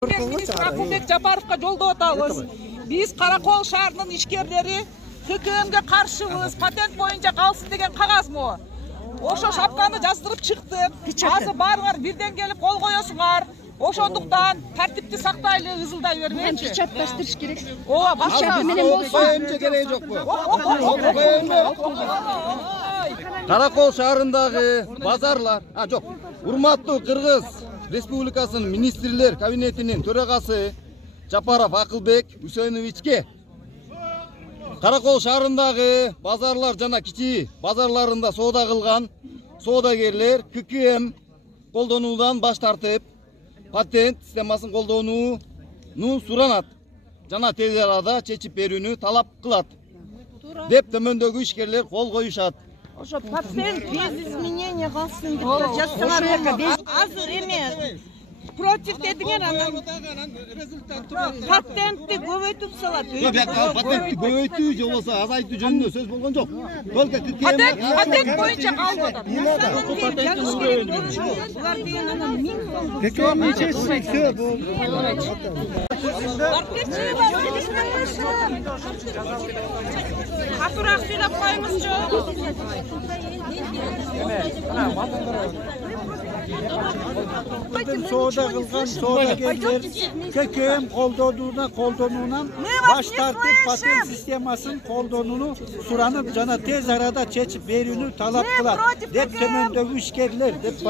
Министр Акылбек Жапаровқа жолдоо атабыз. Биз Каракол шаарынын ишкерлери ХКМге каршыбыз, патент боюнча калсын деген кагаз му. Ошо шапканы жаздырып чыктык. Азыр баарыңар бирден келип кол коесуңар. Ошондуктан тартипти сактайлы, ызылдай бербейчи. Печатташтырыш керек. Ооба, башка менен болсун. Кереги жокпу? Каракол шаарындагы базарлар, жок. Урматтуу Кыргыз Республикасынын министрлер кабинетинин төрагасы Жапаров Акылбек Үсеновичке Каракол шаарындагы базарлар жана кичи базарларында соода кылган соодагерлер ККМ колдонуудан баш тартып, патент системасын колдонууну суранат жана тез арада чечип берүүнү талап кылат деп төмөндөгү ишкерлер кол коюшат. Ошо патент без изменения калсын деп жазсаңар, азыр эме против дедиңер, анан патентти көбөйтүп салат. Патентти көбөйтүү же болбосо азайтуу жөнүндө сөз болгон жок. Только патент боюнча калды атат. Булар деген анан 1000 сом. Катуураак сүйлөп коюңузчу. Sooda kılgan soodagерler ККМ koldonuundan baş tartıp patent sistemasının koldonuunu suranıp jana tez arada çeçip berүүnü talap kılat. Dep tömöndögü işkerler dep